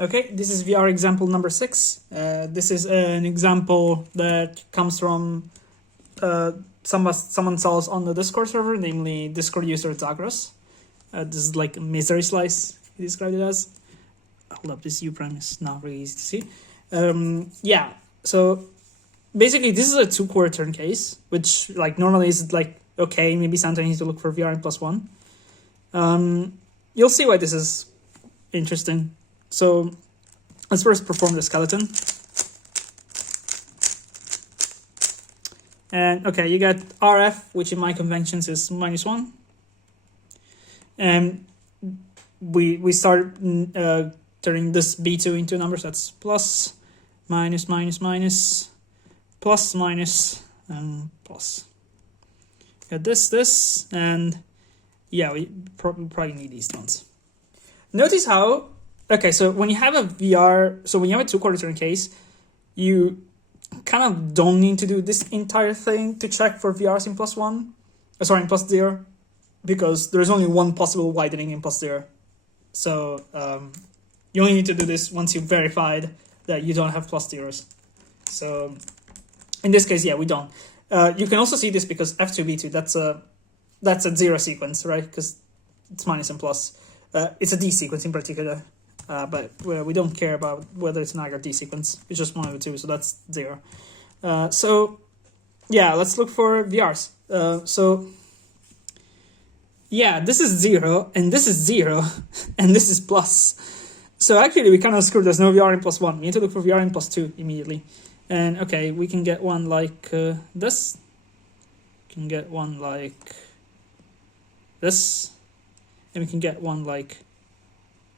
Okay, this is VR example number 6. This is an example that comes from someone sells on the Discord server, namely Discord user Zagros. This is like a misery slice, he described it as. Hold up, this U prime is not really easy to see. Yeah, so basically this is a 2-core turn case, which like normally is like, okay, maybe sometimes you need to look for VR and +1. You'll see why this is interesting. So let's first perform the skeleton. And okay, you got RF, which in my conventions is -1. And we start turning this B2 into numbers. That's plus, minus, minus, minus, plus, minus, and plus. Got this, and yeah, we probably need these ones. Notice how, okay, so when you have a VR, so when you have a 2-core turn case, you kind of don't need to do this entire thing to check for VRs in +1, sorry, in +0, because there's only one possible widening in +0. So you only need to do this once you've verified that you don't have +0s. So in this case, yeah, we don't. You can also see this because F2B2, that's a 0 sequence, right? Because it's minus and plus. It's a D sequence in particular, but we don't care about whether it's an I or D sequence. It's just one of the two, so that's 0. So yeah, let's look for VRs. So yeah, this is 0, and this is 0, and this is plus. So actually we kind of screwed. There's no VR in +1. We need to look for VR in +2 immediately. And okay, we can get one like this. We can get one like this. And we can get one like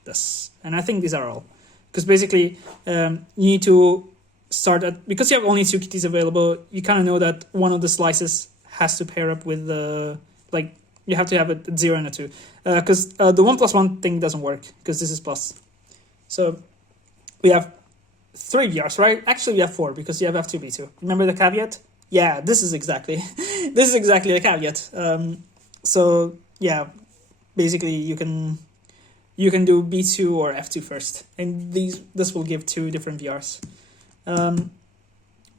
this. And I think these are all. Because basically, you need to start at, because you have only 2 kitties available, you kind of know that one of the slices has to pair up with the, like, you have to have a 0 and a 2. Because the 1 + 1 thing doesn't work, because this is plus. So we have 3 VRs, right? Actually, we have 4, because you have F2B2. Remember the caveat? Yeah, this is exactly the caveat. So yeah, basically you can do B2 or F2 first, and this will give 2 different VRs.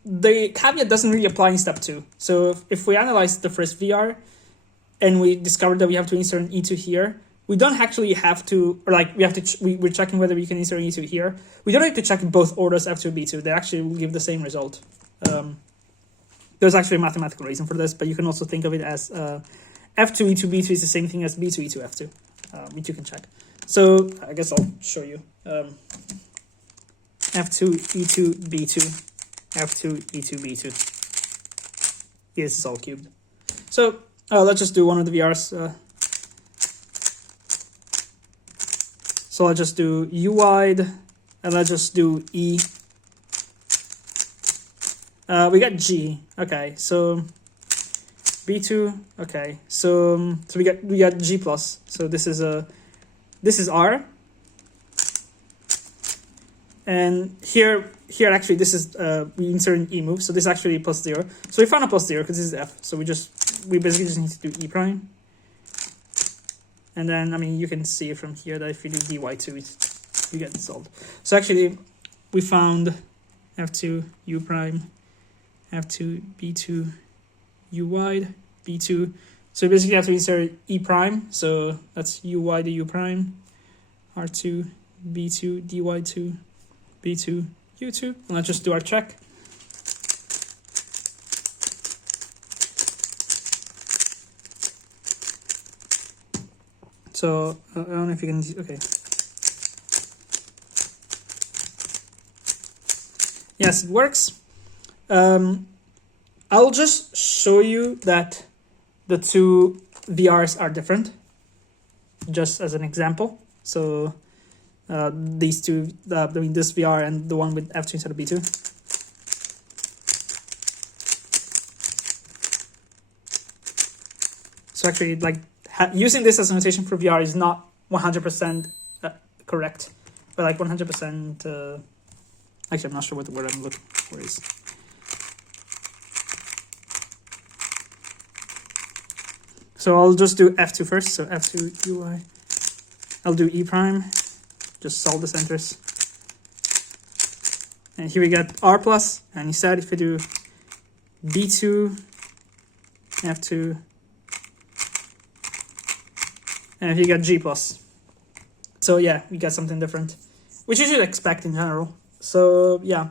The caveat doesn't really apply in step 2. So if we analyze the first VR and we discover that we have to insert an E2 here, we don't actually have to, or like we have to, we're checking whether we can insert an E2 here. We don't have to check both orders F2 and B2. They actually will give the same result. There's actually a mathematical reason for this, but you can also think of it as F2 E2 B2 is the same thing as B2 E2 F2, which you can check. So I guess I'll show you. F2 E2 B2, F2 E2 B2. Yeah, this is all cubed. So let's just do one of the VRs. So I'll just do U wide, and let's just do E. We got G. Okay, so B2. Okay, so we got G plus. So this is R. And here actually this is we insert an E move. So this is actually +0. So we found a +0 because this is F. So we basically just need to do E prime. And then, I mean, you can see from here that if you do dy2, we get solved. So actually, we found F2 U prime, F2 B2 U wide, B2. So basically, you have to insert E prime. So that's U wide to U prime, R2 B2 dy2, B2 U2. And let's just do our check. So I don't know if you can, okay. Yes, it works. I'll just show you that the 2 VRs are different, just as an example. So these 2, I mean this VR and the one with F2 instead of B2. So actually, like, using this as a notation for VR is not 100% correct, but like 100%. Actually, I'm not sure what the word I'm looking for is. So I'll just do F2 first. So F2 UI. I'll do E prime. Just solve the centers. And here we get R plus, and instead if we do B2, F2, and you get G plus. So yeah, we get something different, which you should expect in general. So yeah,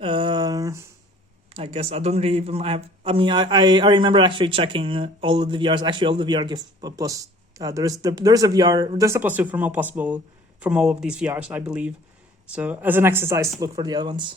I guess I don't really even have. I mean, I remember actually checking all of the VRs. Actually, all the VR give a plus. There's a VR. There's a plus 2 from all these VRs, I believe. So as an exercise, look for the other ones.